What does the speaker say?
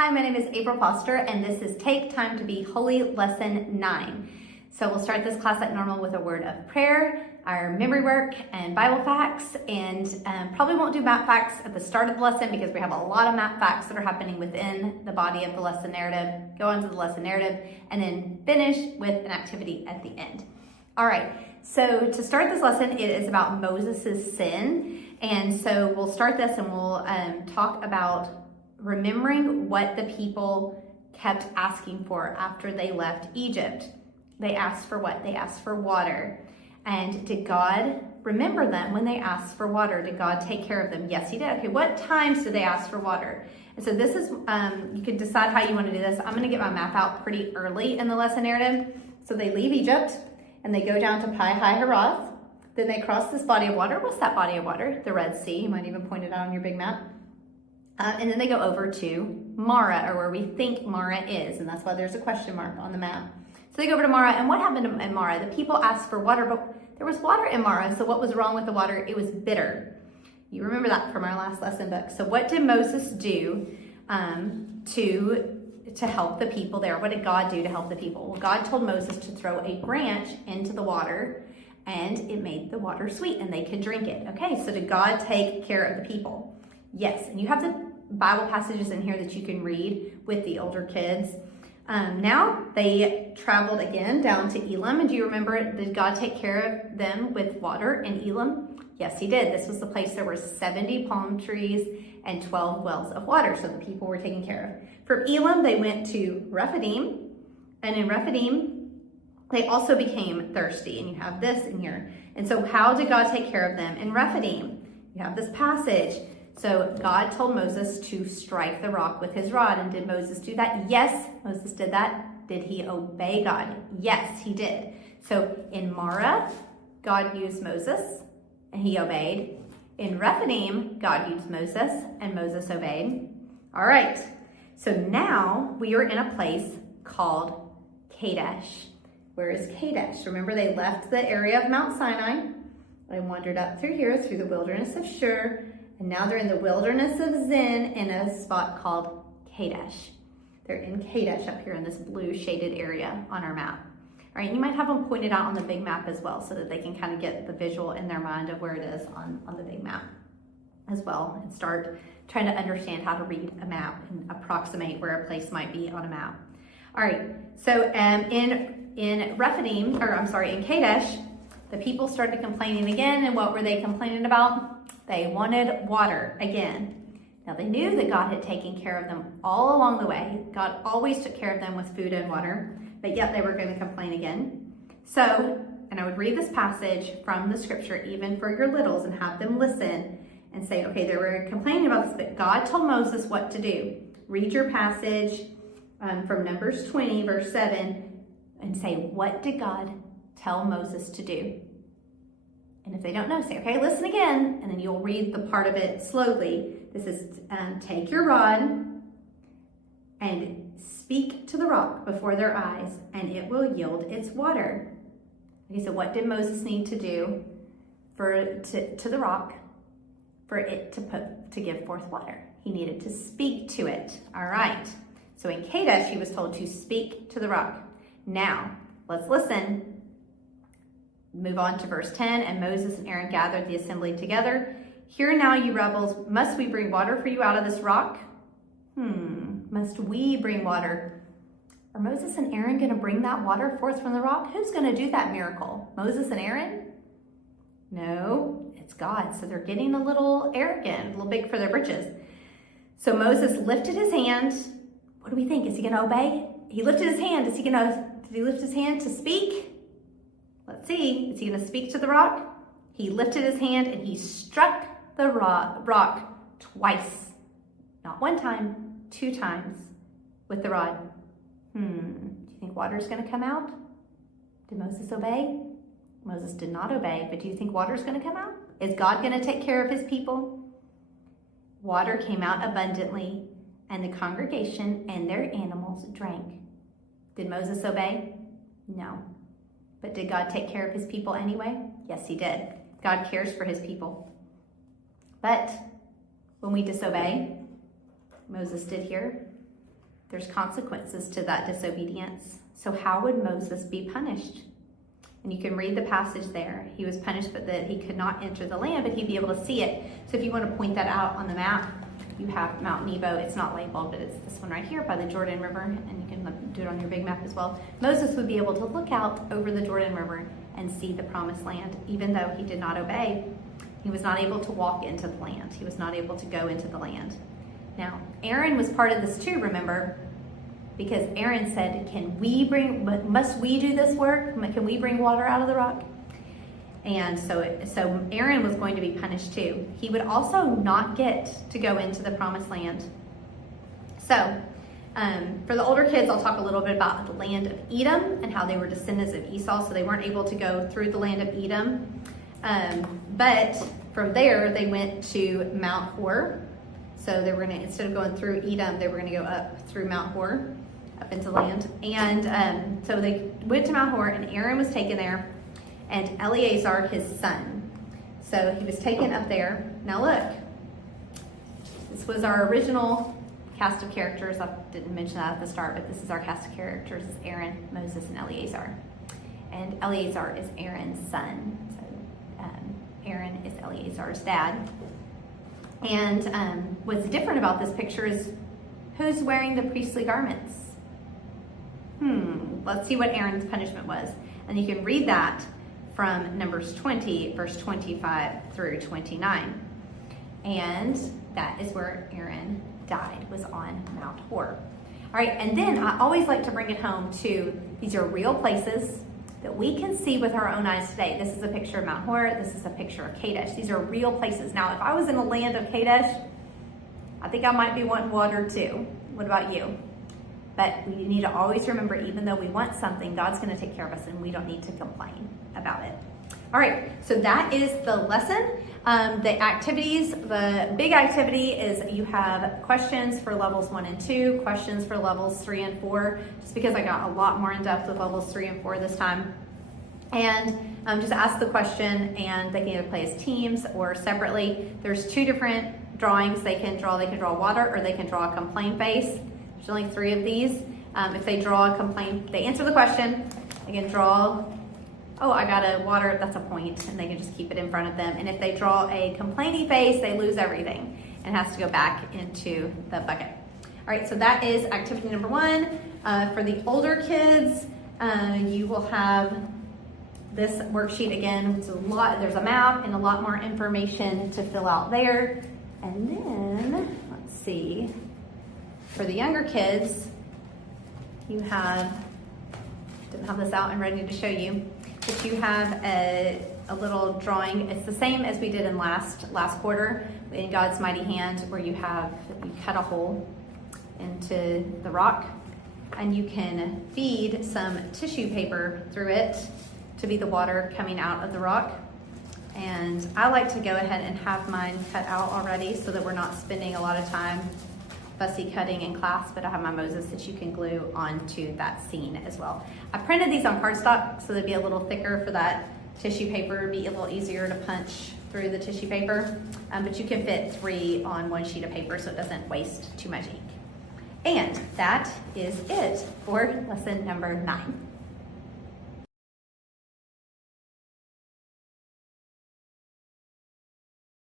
Hi, my name is April Foster, and this is Take Time to Be Holy Lesson 9. So we'll start this class like normal with a word of prayer, our memory work, and Bible facts, and probably won't do map facts at the start of the lesson because we have a lot of map facts that are happening within the body of the lesson narrative. Go on to the lesson narrative, and then finish with an activity at the end. All right, so to start this lesson, it is about Moses' sin, and so we'll start this and we'll talk about remembering what the people kept asking for after they left Egypt. They asked for what? They asked for water. And did God remember them when they asked for water? Did God take care of them? Yes, he did. Okay, what times did they ask for water? And so this is, you can decide how you want to do this. I'm going to get my map out pretty early in the lesson narrative. So they leave Egypt and they go down to Pi-Hahiroth. Then they cross this body of water. What's that body of water? The Red Sea. You might even point it out on your big map. And then they go over to Mara, or where we think Mara is, and that's why there's a question mark on the map. So they go over to Mara, and what happened in Mara? The people asked for water, but there was water in Mara, so what was wrong with the water? It was bitter. You remember that from our last lesson book. So what did Moses do to help the people there? What did God do to help the people? Well, God told Moses to throw a branch into the water, and it made the water sweet, and they could drink it. Okay, so did God take care of the people? Yes, and you have the Bible passages in here that you can read with the older kids. Now they traveled again down to Elim, and do you remember, did God take care of them with water in Elim? Yes, he did. This was the place there were 70 palm trees and 12 wells of water, so the people were taken care of. From Elim, they went to Rephidim, and in Rephidim, they also became thirsty, and you have this in here. And so how did God take care of them in Rephidim? You have this passage. So God told Moses to strike the rock with his rod. And did Moses do that? Yes, Moses did that. Did he obey God? Yes, he did. So in Mara, God used Moses and he obeyed. In Rephidim, God used Moses and Moses obeyed. All right, so now we are in a place called Kadesh. Where is Kadesh? Remember, they left the area of Mount Sinai. They wandered up through here, through the wilderness of Shur. And now they're in the wilderness of Zin in a spot called Kadesh. They're in Kadesh up here in this blue shaded area on our map. All right, you might have them pointed out on the big map as well so that they can kind of get the visual in their mind of where it is on the big map as well, and start trying to understand how to read a map and approximate where a place might be on a map. All right, so in Rephidim, or I'm sorry, in Kadesh, the people started complaining again, and what were they complaining about? They wanted water again. Now they knew that God had taken care of them all along the way. God always took care of them with food and water, but yet they were going to complain again. So, and I would read this passage from the scripture even for your littles and have them listen and say, okay, they were complaining about this, but God told Moses what to do. Read your passage from Numbers 20, verse 7, and say, what did God tell Moses to do? And if they don't know, say, okay, listen again, and then you'll read the part of it slowly. This is, take your rod and speak to the rock before their eyes, and it will yield its water. Okay, so what did Moses need to do to the rock for it to give forth water? He needed to speak to it. All right. So in Kadesh, he was told to speak to the rock. Now, let's listen. Move on to verse 10, and Moses and Aaron gathered the assembly together. Hear now, you rebels, must we bring water for you out of this rock? Must we bring water? Are Moses and Aaron going to bring that water forth from the rock? Who's going to do that miracle? Moses and Aaron? No, it's God. So they're getting a little arrogant, a little big for their britches. So Moses lifted his hand. What do we think? Is he going to obey? He lifted his hand. Did he lift his hand to speak? Let's see, is he going to speak to the rock? He lifted his hand and he struck the rock twice. Not one time, 2 times with the rod. Do you think water is going to come out? Did Moses obey? Moses did not obey, but do you think water is going to come out? Is God going to take care of his people? Water came out abundantly, and the congregation and their animals drank. Did Moses obey? No. But did God take care of his people anyway? Yes, he did. God cares for his people. But when we disobey, Moses did here, There's consequences to that disobedience. So how would Moses be punished? And you can read the passage there. He was punished, but that he could not enter the land, but he'd be able to see it. So if you want to point that out on the map, you have Mount Nebo. It's not labeled, but it's this one right here by the Jordan River, and you can do it on your big map as well. Moses would be able to look out over the Jordan River and see the promised land, even though he did not obey. He was not able to walk into the land. He was not able to go into the land. Now, Aaron was part of this too, remember? Because Aaron said, must we do this work? Can we bring water out of the rock? And so Aaron was going to be punished too. He would also not get to go into the promised land. So for the older kids, I'll talk a little bit about the land of Edom and how they were descendants of Esau, so they weren't able to go through the land of Edom. But from there, they went to Mount Hor. So they were going to, instead of going through Edom, they were going to go up through Mount Hor, up into land. And so they went to Mount Hor, and Aaron was taken there, and Eleazar, his son. So he was taken up there. Now look, this was our original cast of characters. I didn't mention that at the start, but this is our cast of characters. It's Aaron, Moses, and Eleazar. And Eleazar is Aaron's son. So Aaron is Eleazar's dad. And what's different about this picture is who's wearing the priestly garments? Let's see what Aaron's punishment was. And you can read that from Numbers 20, verse 25 through 29. And that is where Aaron died, was on Mount Hor. All right, and then I always like to bring it home to, these are real places that we can see with our own eyes today. This is a picture of Mount Hor. This is a picture of Kadesh. These are real places. Now, if I was in the land of Kadesh, I think I might be wanting water too. What about you? But we need to always remember, even though we want something, God's going to take care of us, and we don't need to complain about it. All right, so that is the lesson. The activities, the big activity is you have questions for levels 1 and 2, questions for levels 3 and 4, just because I got a lot more in depth with levels 3 and 4 this time. And just ask the question, and they can either play as teams or separately. There's 2 different drawings they can draw. They can draw water, or they can draw a complaint face. There's only 3 of these. If they draw a complaint, they answer the question. They can draw, oh, I got a water, that's a point, and they can just keep it in front of them. And if they draw a complaining face, they lose everything and has to go back into the bucket. All right, so that is activity number 1. For the older kids, you will have this worksheet again. It's there's a map and a lot more information to fill out there. And then, let's see, for the younger kids, you didn't have this out and ready to show you, but you have a little drawing. It's the same as we did in last quarter in God's mighty hand, where you cut a hole into the rock, and you can feed some tissue paper through it to be the water coming out of the rock. And I like to go ahead and have mine cut out already so that we're not spending a lot of time fussy cutting in class, but I have my Moses that you can glue onto that scene as well. I printed these on cardstock so they'd be a little thicker for that tissue paper, be a little easier to punch through the tissue paper, but you can fit 3 on 1 sheet of paper so it doesn't waste too much ink. And that is it for lesson number 9.